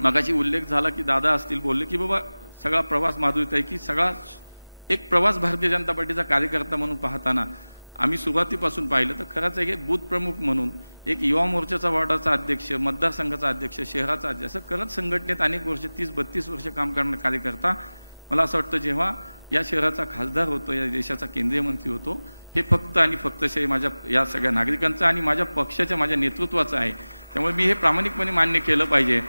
मगाशी उल्लेख झाला की दादा असतील बोलले की बाबा सगळा प्रवास माधुरीत आहे की सगळा एक प्रवास भारतीय जनता पार्टीचा कार्यकर्ता म्हणून पाहताना आम्ही सुरुवातीपासून पाहिलं तर खरंच एक बूथ प्रमुख म्हणून एक युवा मोर्चाचा वार्डाचा अध्यक्ष मतदारसंघाचा अध्यक्ष शहराचा अध्यक्ष असं करत संघटनेत अनेक वर्ष 30-32 वर्ष काम करणारा कार्यकर्ता मला असं वाटतं जेव्हा या शहराचा खासदार होतो या देशाचा केंद्रीय मंत्री होतो हे फक्त आणि फक्त श्रेय माझ्या या सगळ्या नागरिकांचं आणि माझ्या पक्षाच्या माझ्या नेतृत्वाचं आहे। त्यामुळे मी हे प्रामाणिकपणे मान्य केलं पाहिजे।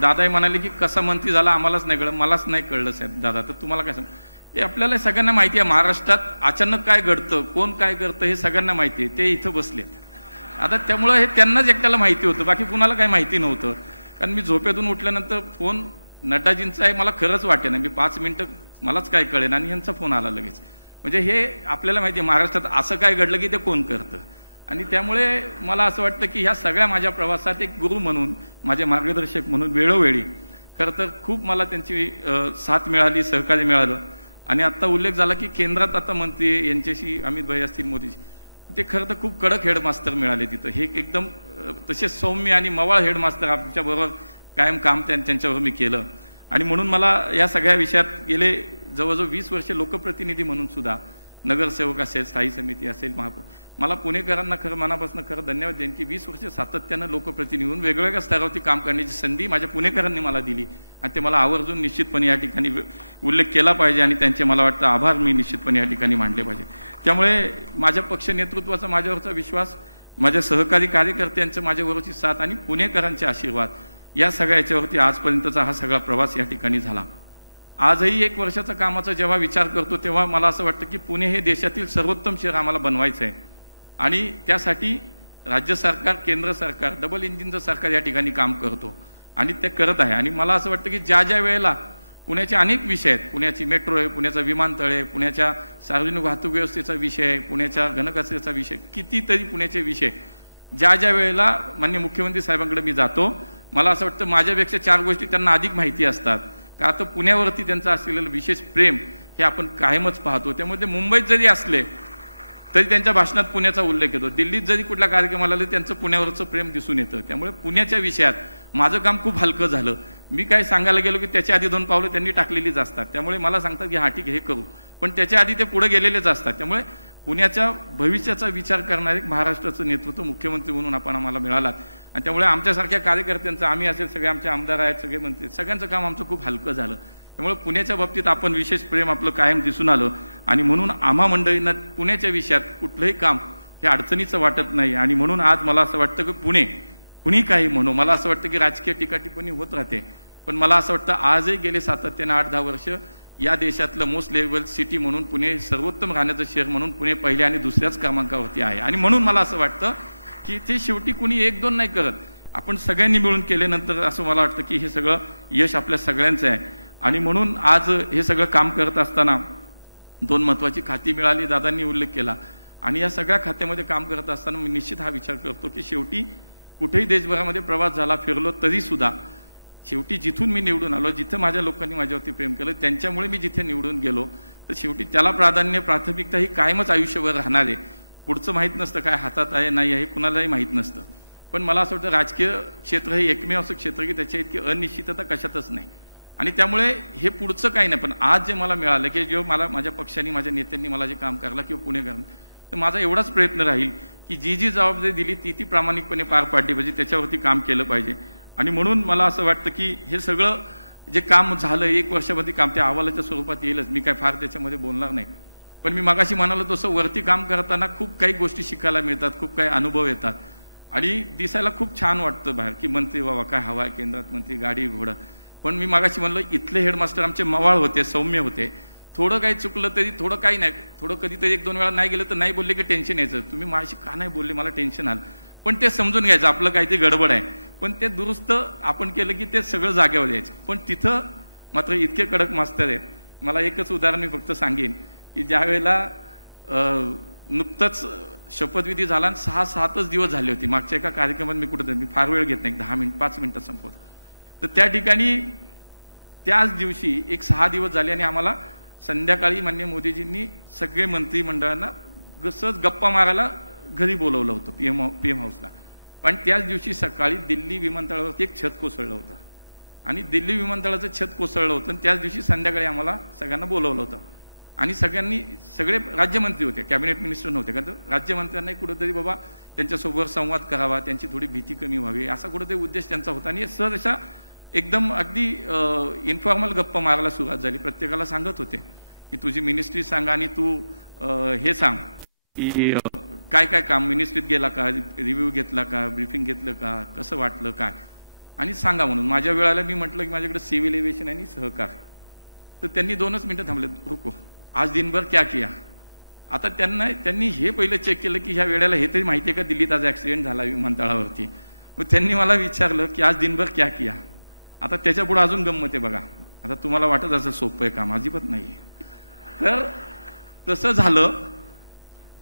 दादाही म्हणाले की कसा मंत्री झाला आम्हालाच नाही कळलं, मलाच नाही कळलं साहेब दादा, तर तुम्हाला काय सांग हे आपल्याला सगळ्यांना माहिती आहे महाराष्ट्रात अचानक काय घडतं कोण काय करतं हे सगळ्यांना माहिती आहे, ते इथं बसलेत आता त्यामुळे हे त्यांनाच एकट्याला माहिती होतं बाकी कुणाला काही माहिती नव्हतं। कारण मी झोपेतून उठल्यानंतर फोन नड्डाजींचा आहे मला खरंच वाटे ना मी 5 मिनिटं मलाच काय कळेन आणि यांचा फोन आला लगेच, म्हणजे हे आपल्याला माहिती आहे महाराष्ट्रात असं काय घडलं की ते कोण करतं। आणि त्यामुळे मला असं वाटतं की ह्या सगळ्या माझ्या प्रवासात एक गुरु म्हणून माझे मार्गदर्शक म्हणून वेळोवेळी खरं तर खूप मला त्यांची साथ मिळाली सहकार्य मिळालं। आणि आता उल्लेख झाला की केंद्रात आता मंत्री यांच्याशी अमित भाई असतील मोदीजी ते खरं तर खूप कडक हेडमास्टर मिळाले तिथं, हे एकदम तसे सौम्य आणि मवाळ हेडमास्टर आमच्याबरोबर कायम काम त्यांच्यावर मी केलं। आणि म्हणून मला या सगळ्या विषयात गेले जवळजवळ 20 वर्षे लोकप्रतिनिधी म्हणून सुद्धा नगरसेवक असेल स्थायी समिती असेल महापौर मला पुणेकरांना खरं मनापासून खरं धन्यवाद देईन की 20 वर्ष सातत्यानं लोकप्रतिनिधी म्हणून वेगवेगळ्या स्तरावरती काम करण्याची संधी माझ्या पुणेकरांनी मला दिली आणि ते मला आवर्जून निश्चितपणे या ठिकाणी उल्लेख केला पाहिजे आणि त्यांचे मला वाटतं आभार मी निश्चितपणे या ठिकाणी मानले पाहिजे। त्यामुळे माझ्या पक्ष नेतृत्वाचा माझ्यावरचा विश्वास माझ्या सहकारी कार्यकर्त्यांचं माझ्यावरची साथ आणि पुणेकरांचे आशीर्वाद या सगळ्या याच्यावरती आजपर्यंतचा हा सगळा प्रवास या ठिकाणी झाला। आजही 1 वर्षाचा कामाचा जेव्हा विचार करतो तेव्हा मला असं वाटतं की पुणे हे देशातील सर्वोत्तम शहर आम्हाला बनवायचं आहे आणि त्यासाठी राज्य सरकार केंद्र सरकार डबल इंजिनचं सरकार या ठिकाणी काम करतो आणि ते करत आहे। आणि मला असं वाटतं की ज्या ज्या वेळेला पुण्याचे अनेक विषय आहेत, पुण्याची मेट्रो आहे, पुण्याचा विमानतळ आहे, पुण्याच्या सार्वजनिक वाहतूक व्यवस्थेचा विषय आहे, पुण्याच्या घनकचऱ्याचा विषय, कितीतरी पुण्याचे विषय ज्या ज्या वेळेला माननीय मुख्यमंत्री साहेबांकडे मी जातो मला असं वाटतं माझ्यापेक्षा 4 गोष्टी त्यांना अधिक माहिती असतात का तर पुण्यावरती त्यांचं असलेलं विशेष प्रेम हे आपण कायमच पाहतो। त्यामुळे ते मुंबईत जरी असले तरी त्यांच्या भाषणात पुण्याचा उल्लेख येतो, दिल्लीत जरी कुठल्या कार्यक्रमाला आले त्यांचं पुण्यावरचं प्रेम दिसून येतं। त्यामुळे पुण्याच्या विषयात माझं काम खूप हलकं झालं। मी काय सांगायला गेलो की त्याच्या आधी 2 पावलं त्यांनी टाकलेलीच असतात, त्यामुळे मला सांगतात की हा ठीक हे करू, पण त्याच्या आधी ते पुढे गेलेलेच असतात। त्यामुळे पुण्याच्या भविष्याचा विचार करणारे महाराष्ट्राचं नेतृत्व मुख्यमंत्री म्हणून आम्हाला मिळालात आणि त्यामुळे आमच्यासारख्या कार्यकर्त्यांचं आम्ही असेल सगळे आमचे आमदार आहेत सगळे मंत्री सगळ्यांचं काम आमचं खूप हलकं झालं। त्यामुळे पुण्याच्या बाबतीत आपण विशेष प्रेम आपलं कायम दिसून आलं आणि म्हणून आम्हा मंडळींना पुण्याच्या विषयात कुठलंही काम हे अडचणीचं वाटत नाही। आणि म्हणून आज मला असं वाटतं की पुणे कुणी काही म्हणू मला असं वाटतं की राजकीय टीकाटिप्पणी होत राहते, पण मला असं वाटतं आजही गेले सातत्याने 8-10 वर्ष या देशातलं मोस्ट लेवल सिटी म्हणून पुणे सर्वोत्तम राहण्याचं शहर म्हणून पुणे पहिल्या आणि दुसऱ्याच क्रमांकावरती आहे। आणि म्हणून मला असं वाटतं की ते शेवटी कुणी 1-2 नाही करत, आपण सगळ्यांनी मिळून केल्यानंतर असं मला वाटतं की हे सगळं यश आपल्या सगळ्यांचं आहे। आणि म्हणून आज हे सगळं काम करत असताना 2 महत्त्वाची खाती मिळाली दादांनी उल्लेख केला आणि या सगळ्या खात्यामध्ये काम करत असताना मी निश्चित हा विचार करतो की शेवटी कुठेही देशभरामध्ये प्रवास झाला फिरलो तरी सुद्धा शेवटी जिथून मी निवडून आलो जिथं माझ्या लोकांनी माझ्यावरती प्रेम केलं त्यांच्यामुळे मी जिथे निवडून गेलो तर शेवटी त्याला प्राधान्य प्राथमिकता ही कायमच आयुष्यभर राहणार आहे। पुढचं माहीत नसतं काय हातात आहे नाही आहे कुणालाही माहीत नसतं, पण मला असं वाटतं राजकीय क्षेत्र हे एकमेव असं क्षेत्र की त्याच्या इतकी अनिश्चितता कशातच नाही आणि त्यामुळे हे पुढचं काही नाही। पण आज जे मला मिळालं की जेव्हा मला माझ्या पक्षाने माझ्या नेत्यांनी मला जे काम करायला किंवा पुणेकरांनी तर माझा एवढाच प्रयत्न राहील की जी जी जबाबदारी दिली ती प्रामाणिकपणे पार पाडली पाहिजे, त्याच्यावरती काम केलं पाहिजे। आणि म्हणून मला असं वाटतं की हे सगळं जे काम झालं 1 वर्षामध्ये काम त्या अहवालाच्या स्वरूपात येईलच, मी काय फार त्याच्यामध्ये बोलणार नाही, पण मी मगाशी म्हणालो तसं वरती काम करताना खूप काही गोष्टी शिकायला मिळतात, खूप काही अनुभव येतात आणि दिसायला खूप छान वाटतं बाहेर की मंत्री बाबा काय हवा आहे केंद्रात मंत्री गाडी घोडा, पण मी मगाशी म्हणलं इथले हेडमास्टर आमचे मवाळ होते सौम्य होते, थोडं काही चुकलं तरी थोडं काही नाही थोडं कधीतरी 1-2 वेळा नाही गेलं तर नाही बोलले की टेन्शन यायचं, तुम्ही माझ्याशी का नाही बोलले मला टेन्शन आलं, पण ते समजून घ्यायचं आपलं काहीतरी गडबड आहे, पण ते दुरुस्त आपण केलं की ते सगळं जागेवर यायचं। पण तिथं मात्र इतके कडक मास्तर आहेत, मला एकच उदाहरण मी फक्त सांगेन की ज्या वेळेला नुकतंच शपथविधी झाला आणि 6-7च दिवस झाले होते मागच्या एका कार्यक्रमात मी कुठं मी फार वेळ घेत नाही 5 मिनिटात संपवतो, तर त्या ठिकाणी त्याच दिवशी एक 6 दिवस झाले आणि आम्हाला संध्याकाळी माननीय मोदीजींनी सगळे मंत्रिमंडळांना सहज गप्पा मारायला घरी बोलवलं होतं पीएम हाऊसला, पण त्याच दिवशी सकाळी दिल्ली विमानतळावरती एक छत कोसळलं होतं आणि दिल्ली विमानतळाचं छत कोसळलं होतं आणि त्याच दिवशी संध्याकाळी आम्हाला सगळ्यांना बोलवलं होतं आणि सगळे राज्यमंत्री होते, कॅबिनेट मिनिस्टर नव्हते, कारण राज्यमंत्र्यांनाही कुठंतरी बाबा त्यांच्यासोबत संवाद करावा, त्यांची थोडी भीती कमी व्हावी असा कुठंतरी उद्देश त्यांचा होता. आणि सहज अशा एकदम अगदी इन्फॉर्मल गप्पा मारायला सुरुवात झाली. प्रत्येकाला सांगत होते की तुझी मिनिस्ट्री सांगा आणि तू हे सांग काय काय काम मिनिस्ट्रीत गेला का, रिव्ह्यू घेतला का, ब्रीफिंग घेतलं का, कसं वाटलं काय, आणि सांगा म्हणून. माझ्या वेळेला मी म्हटलं की माझ्याकडे सिव्हिल एव्हिएशन आणि सहकार. तर त्यांनी 2च मिनिटं थांबले, रुको आज दिनभर क्या किया. आता त्यांनी हे पहिलं चेक केलं की ह्या वेळेला हे तरी माहिती आहे का दिल्लीत आज ॲक्सिडेंट झाला विमानतळावरती. मग त्यांनी मला विचारलं की आज दिनभर क्या किया. आता त्याच्या पुढे अजून गंमत आहे बघा. आता तुम्हाला वाटत असं सोपं आहे काम, अजिबात नाही. तर तसं झालं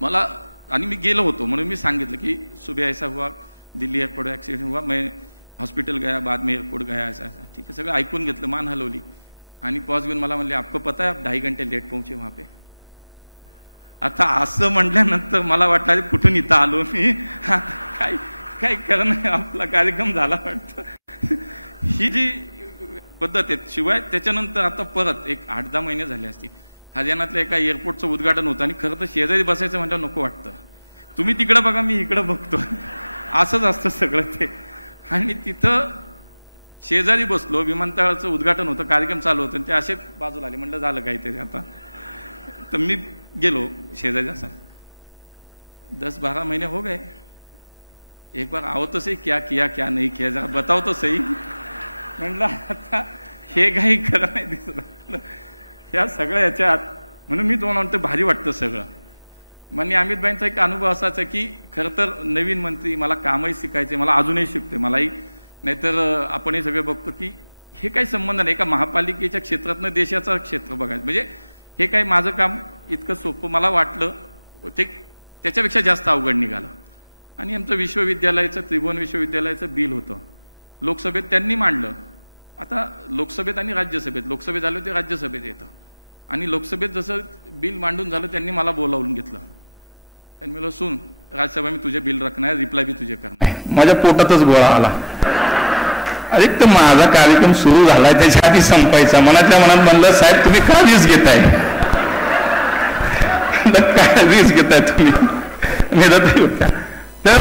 मला आणि मी गेलो होतो म्हणून मी सांगितलं की सुबह ऐसा हुआ, दिल्ली एअरपोर्ट ॲक्सिडेंट हुआ, मैं हॉस्पिटल गया, बाद में एयरपोर्ट गया, ऐसा ऐसा. ठीक आहे, सगळं ऐकून घेतलं, मान हलवली आणि पॉज घेऊन मला म्हणले आपको पता है आप 2.5 घंटे लेट पहुंचे वहां पे. आता असं म्हटल्यानंतर मला वाटलं कुठून इथं आलो मी, काय करणं, आपला कार्यक्रम झाला वाटतं. ही जी पद्धत आहे. शिवाय त्याच्यानंतर आता परत एक 8-10 महिने झाले असतील हरियाणातल्या एका एअरपोर्टचं उद्घाटन होतं आणि खरं तर शेजारी बसायचं म्हणजे नको वाटतं. तुम्ही तिकडं बघा मी इकडं बघतो, असंच असतं सगळं ते. आणि तिथं शेजारी बसलो, विमानतळाचं उद्घाटन होतं, कार्यक्रम चालू होतं, ते असे बाजूला आले, म्हणलं झालं काहीतरी आता. तर मी गेलो शेजारी, असा 10-12 महीने हो गए, एक बार आओ तो सही, क्या किया क्या नहीं किया जरा बताओ तो सही. म्हणलं आता हे काही खरं नाही दिसत ह्या सगळ्या ह्याच्यात. म्हणून मी तुम्हाला म्हणतो भारी वाटतं सगळं. म्हणजे अमितभाईंचा एक अनुभव असाच आहे की खरं तर नवीन मंत्री, मला कामही शिकायचे, मला अजूनही शिकते मलाही. नाहीतर आपण हे सगळे बघतो की हे काही संबंध नाही, एका महापालिकेच्या क्षेत्रातनं देशाचं क्षेत्र बघायचं म्हणजे हे काही माझं काम इतकं सोपं मला वाटलं ते त्याच्यापेक्षा जास्त अवघड निघालं. आणि आमचं विश्वविद्यालयाचं, त्रिभुवन विश्वविद्यालयाचं बिल होतं, लोकसभेत त्यांनी मांडलं. आता लोकसभेत आणि राज्यसभेत, लोकसभेत झालं ते राज्यसभेत येतं. आणि लोकसभेत जसं बिल मांडून झालं त्यांनी मला बोलावून घेतलं. त्यांनी म्हणलं सुन राज्यसभा मी तुझे बिल रखना है, रिप्लाय भी तुझे करना है. माझ्या पोटातच गोळा आला. अरे तर माझा कार्यक्रम सुरू झालाय त्याच्या आधी संपायचा. मनातल्या मनात म्हणलं साहेब तुम्ही का रिस्क घेताय, काय रिस्क घेताय तुम्ही. होत्या तर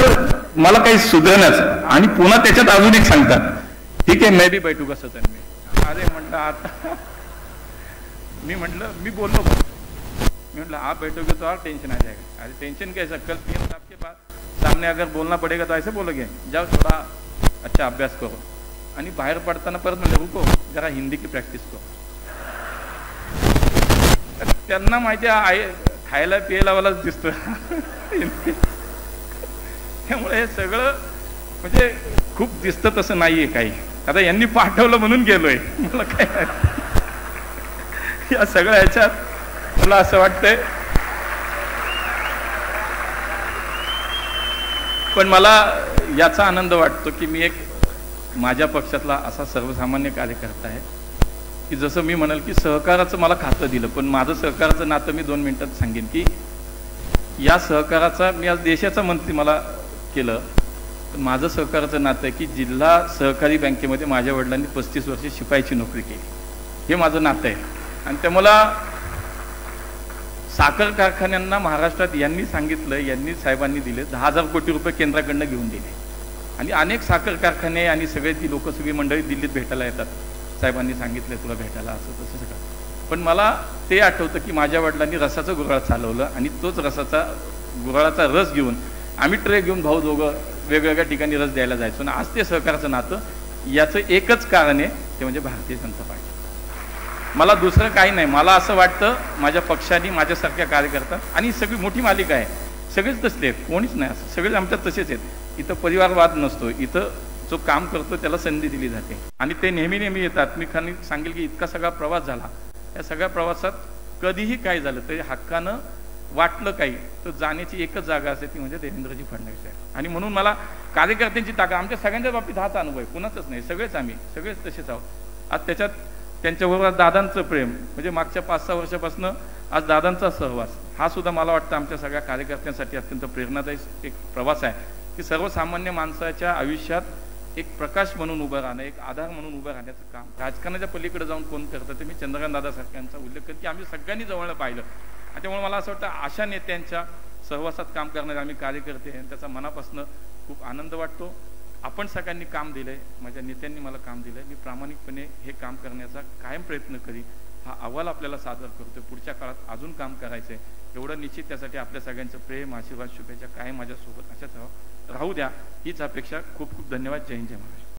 मला काही सुधारण्याचं. आणि पुन्हा त्याच्यात अजून एक सांगतात ठीक आहे मैं भी बैठूगा सदन में. अरे म्हटलं आता मी म्हटलं मी बोललो, मी म्हटलं आप बैठोगे तो और टेंशन आ जाएगा. अरे टेंशन कैसा, कल पीएम साहब के पास सामने अगर बोलना पड़ेगा तो ऐसे बोलोगे, जाओ थोड़ा अच्छा अभ्यास करो. आणि बाहेर पडताना परत म्हणलं रुको जरा हिंदी की प्रॅक्टिस करो. त्यांना माहिती आहे खायला पियलावालाच दिसतं त्यामुळे हे सगळं म्हणजे खूप दिसतं तसं नाहीये काही. आता यांनी पाठवलं म्हणून गेलोय, मला काय या सगळ्या ह्याच्यात मला असं वाटतंय. पण मला याचा आनंद वाटतो की मी एक माझ्या पक्षातला असा सर्वसामान्य कार्यकर्ता आहे की जसं मी म्हणाल की सहकाराचं मला खातं दिलं, पण माझं सहकाराचं नातं मी 2 मिनिटात सांगेन की या सहकाराचा मी आज देशाचा मंत्री मला केलं, पण माझं सहकाराचं नातं आहे की जिल्हा सहकारी बँकेमध्ये माझ्या वडिलांनी 35 वर्षे शिपाईची नोकरी केली, हे माझं नातं आहे. आणि ते मला साखर कारखान्यांना महाराष्ट्रात यांनी सांगितलं, यांनी साहेबांनी दिले 10,000 कोटी रुपये केंद्राकडनं घेऊन दिले. आणि अनेक साखर कारखाने आणि सगळे ती लोक सगळी मंडळी दिल्लीत भेटायला येतात, साहेबांनी सांगितलं तुला भेटायला असं तसं सगळं. पण मला ते आठवतं की माझ्या वडिलांनी रसाचं गुऱ्हाळ चालवलं आणि तोच गुऱ्हाळाचा रस घेऊन आम्ही ट्रे घेऊन भाऊ दोघं वेगवेगळ्या ठिकाणी रस द्यायला जायचो. आणि आज ते सहकाराचं नातं याचं एकच कारण आहे ते म्हणजे भारतीय जनता पार्टी. मला दुसरं काही नाही. मला असं वाटतं माझ्या पक्षाने माझ्यासारख्या कार्यकर्ता आणि सगळी मोठी मालिका आहे, सगळेच तसले आहेत, कोणीच नाही असं, सगळेच आमच्यात तसेच आहेत. इथं परिवारवाद नसतो, इथं जो काम करतो त्याला संधी दिली जाते आणि ते नेहमी नेहमी येतात. मी खाली सांगेल की इतका सगळा प्रवास झाला, या सगळ्या प्रवासात कधीही काय झालं तरी हक्कानं वाटलं काही तर जाण्याची एकच जागा असते ती म्हणजे देवेंद्रजी फडणवीस आहे. आणि म्हणून मला कार्यकर्त्यांची ताकद आमच्या सगळ्यांच्या बाबतीत हाच अनुभव आहे, कुणाचंच नाही, सगळेच आम्ही सगळेच तसेच आहोत. आज त्याच्यात त्यांच्याबरोबर दादांचं प्रेम म्हणजे मागच्या 5-6 वर्षापासून आज दादांचा सहवास हा सुद्धा मला वाटतं आमच्या सगळ्या कार्यकर्त्यांसाठी अत्यंत प्रेरणादायी एक प्रवास आहे की सर्वसामान्य माणसाच्या आयुष्यात एक प्रकाश म्हणून उभं राहणं, एक आधार म्हणून उभं राहण्याचं काम राजकारणाच्या पलीकडे जाऊन कोण करतं ते मी चंद्रकांत दादा सारख्यांचा उल्लेख करतो की आम्ही सगळ्यांनी जवळ पाहिलं आणि त्यामुळे मला असं वाटतं अशा नेत्यांच्या सहवासात काम करणारे आम्ही कार्यकर्ते आणि त्याचा मनापासून खूप आनंद वाटतो. आपण सगळ्यांनी काम दिलंय, माझ्या नेत्यांनी मला काम दिलंय, मी प्रामाणिकपणे हे काम करण्याचा कायम प्रयत्न करी. हा अहवाल आपल्याला सादर करतोय, पुढच्या काळात अजून काम करायचंय एवढं निश्चित. त्यासाठी आपल्या सगळ्यांचं प्रेम, आशीर्वाद, शुभेच्छा कायम माझ्यासोबत अशाच राहू द्या हीच अपेक्षा. खूप खूप धन्यवाद. जय हिंद, जय महाराष्ट्र.